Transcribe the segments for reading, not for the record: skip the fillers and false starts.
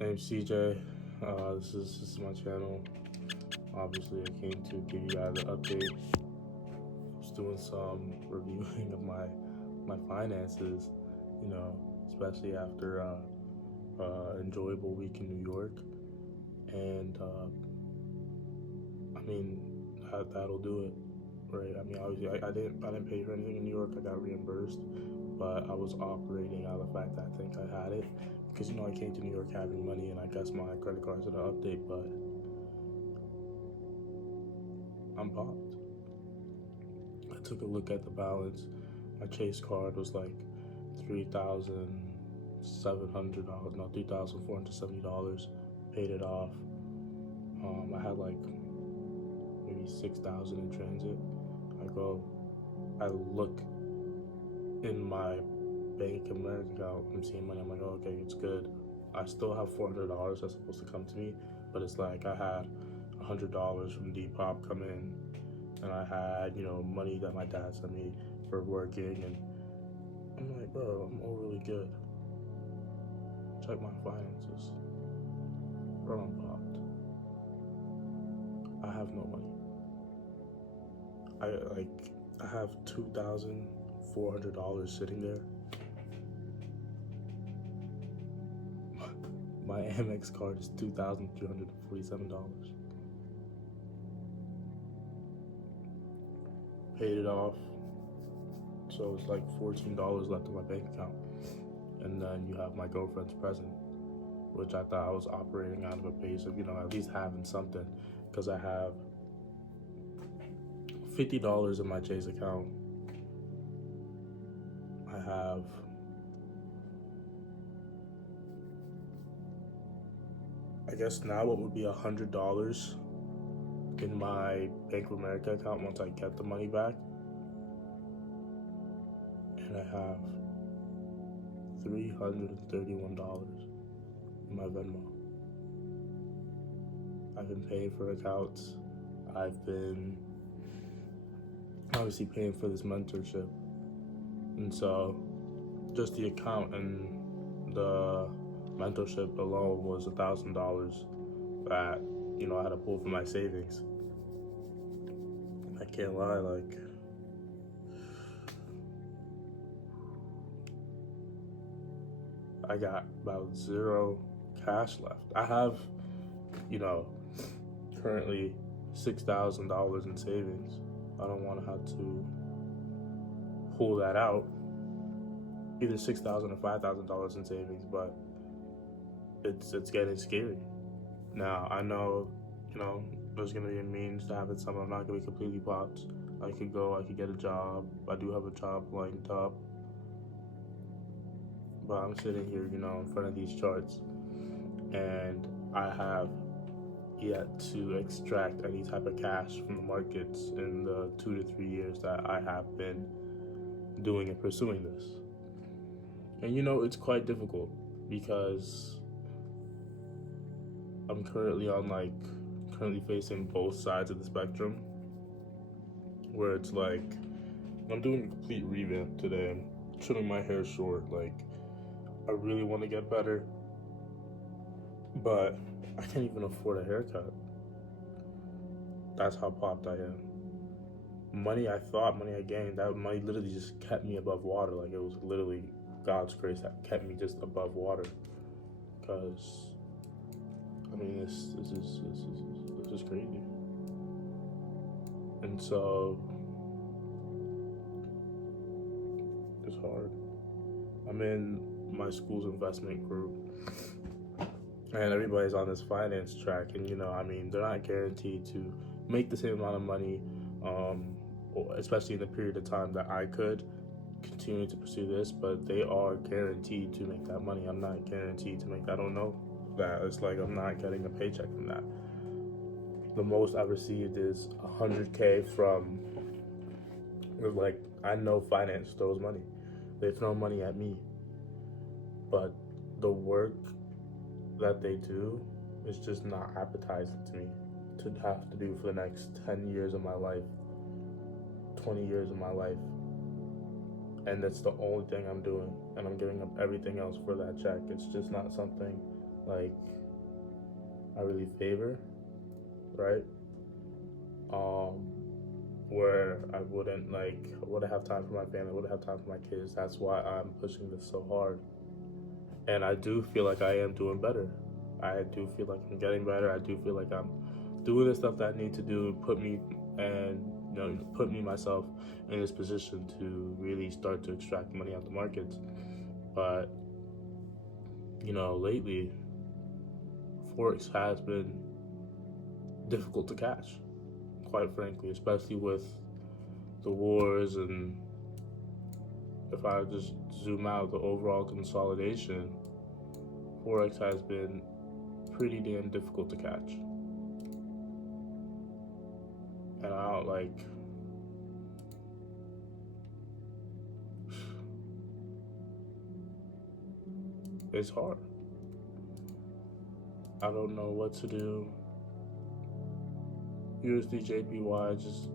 Name's CJ. This is my channel. Obviously, I came to give you guys an update. I was doing some reviewing of my finances, especially after enjoyable week in New York, and I mean that'll do it, right? I mean, obviously, I didn't pay for anything in New York. I got reimbursed, but I was operating out of the fact that I think I had it because I came to New York having money, and I guess my credit cards did an update, but I'm popped. I took a look at the balance. My Chase card was like $3,700, no, $3,470. Paid it off. I had like maybe 6,000 in transit. I look in my Bank of America account. I'm seeing money. I'm like, oh, okay, it's good. I still have $400 that's supposed to come to me, but it's like I had $100 from Depop come in, and I had money that my dad sent me for working, and I'm like, bro, I'm overly good. Check my finances, bro. I'm popped. I have no money. I have $2,400 sitting there. My Amex card is $2,347. Paid it off, so it's like $14 left in my bank account. And then you have my girlfriend's present, which I thought I was operating out of a base of at least having something, because I have $50 in my Chase account. I have I guess now what would be $100 in my Bank of America account once I get the money back, and I have $331 in my Venmo. I've been paying for accounts. I've been obviously paying for this mentorship, and so just the account and the mentorship alone was $1,000 that I had to pull from my savings. I can't lie, like I got about zero cash left. I have, currently $6,000 in savings. I don't want to have to pull that out, either $6,000 or $5,000 in savings, but it's getting scary. Now I know, there's gonna be a means to have it somewhere. I'm not gonna be completely popped. I could get a job. I do have a job lined up, but I'm sitting here, in front of these charts, and I have yet to extract any type of cash from the markets in the 2 to 3 years that I have been doing and pursuing this. And it's quite difficult because I'm currently facing both sides of the spectrum, where it's like I'm doing a complete revamp today. I'm trimming my hair short. Like, I really want to get better, but I can't even afford a haircut. That's how popped I am. Money I gained, that money literally just kept me above water. Like, it was literally God's grace that kept me just above water. Because this is crazy. And so it's hard. I'm in my school's investment group, and everybody's on this finance track, and they're not guaranteed to make the same amount of money, especially in the period of time that I could continue to pursue this, but they are guaranteed to make that money. I'm not guaranteed to make that. I don't know that. It's like I'm not getting a paycheck from that. The most I've received is $100K from, like, I know finance throws money. They throw money at me, but the work that they do is just not appetizing to me to have to do for the next 10 years of my life, 20 years of my life. And that's the only thing I'm doing, and I'm giving up everything else for that check. It's just not something like I really favor, right? Um, where I wouldn't have time for my family, wouldn't have time for my kids. That's why I'm pushing this so hard. And I do feel like I am doing better. I do feel like I'm getting better. I do feel like I'm doing the stuff that I need to do, and put me myself in this position to really start to extract money out the markets. But lately Forex has been difficult to catch, quite frankly, especially with the wars. And if I just zoom out, the overall consolidation, Forex has been pretty damn difficult to catch. And I don't it's hard. I don't know what to do. USD JPY just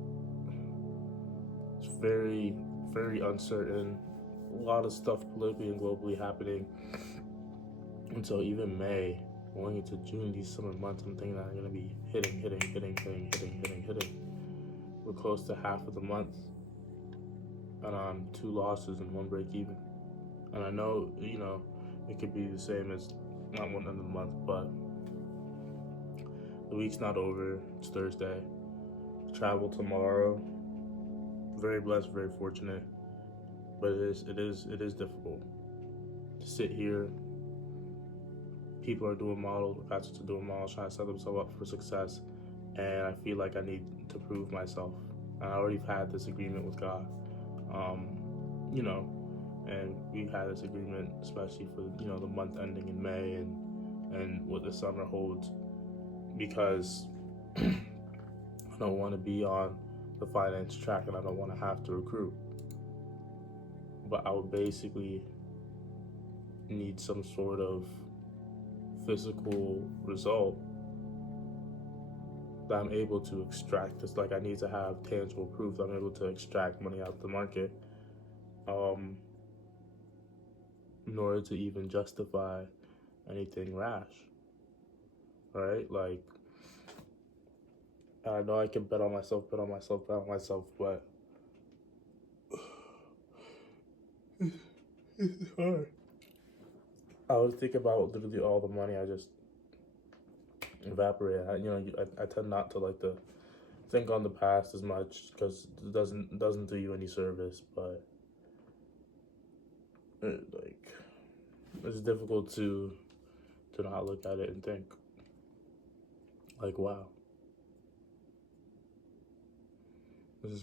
it's very, very uncertain. A lot of stuff politically and globally happening. And so even May, going into June, these summer months, I'm thinking that I'm gonna be hitting. We're close to half of the month, and I'm 2 losses and 1 break even. And I know, it could be the same as not one end of the month, but the week's not over. It's Thursday. Travel tomorrow. Very blessed, very fortunate, but it is difficult to sit here. People are doing models, professors are doing models, trying to set themselves up for success, and I feel like I need to prove myself. And I already had this agreement with God, and we've had this agreement, especially for the month ending in May and what the summer holds, because I don't want to be on the finance track and I don't want to have to recruit. But I would basically need some sort of physical result that I'm able to extract this. Like I need to have tangible proof that I'm able to extract money out of the market in order to even justify anything rash, right? Like I know I can bet on myself, but it's hard. I was thinking about literally all the money I just evaporated. I tend not to like to think on the past as much because it doesn't do you any service. But it's difficult to not look at it and think like, wow, this is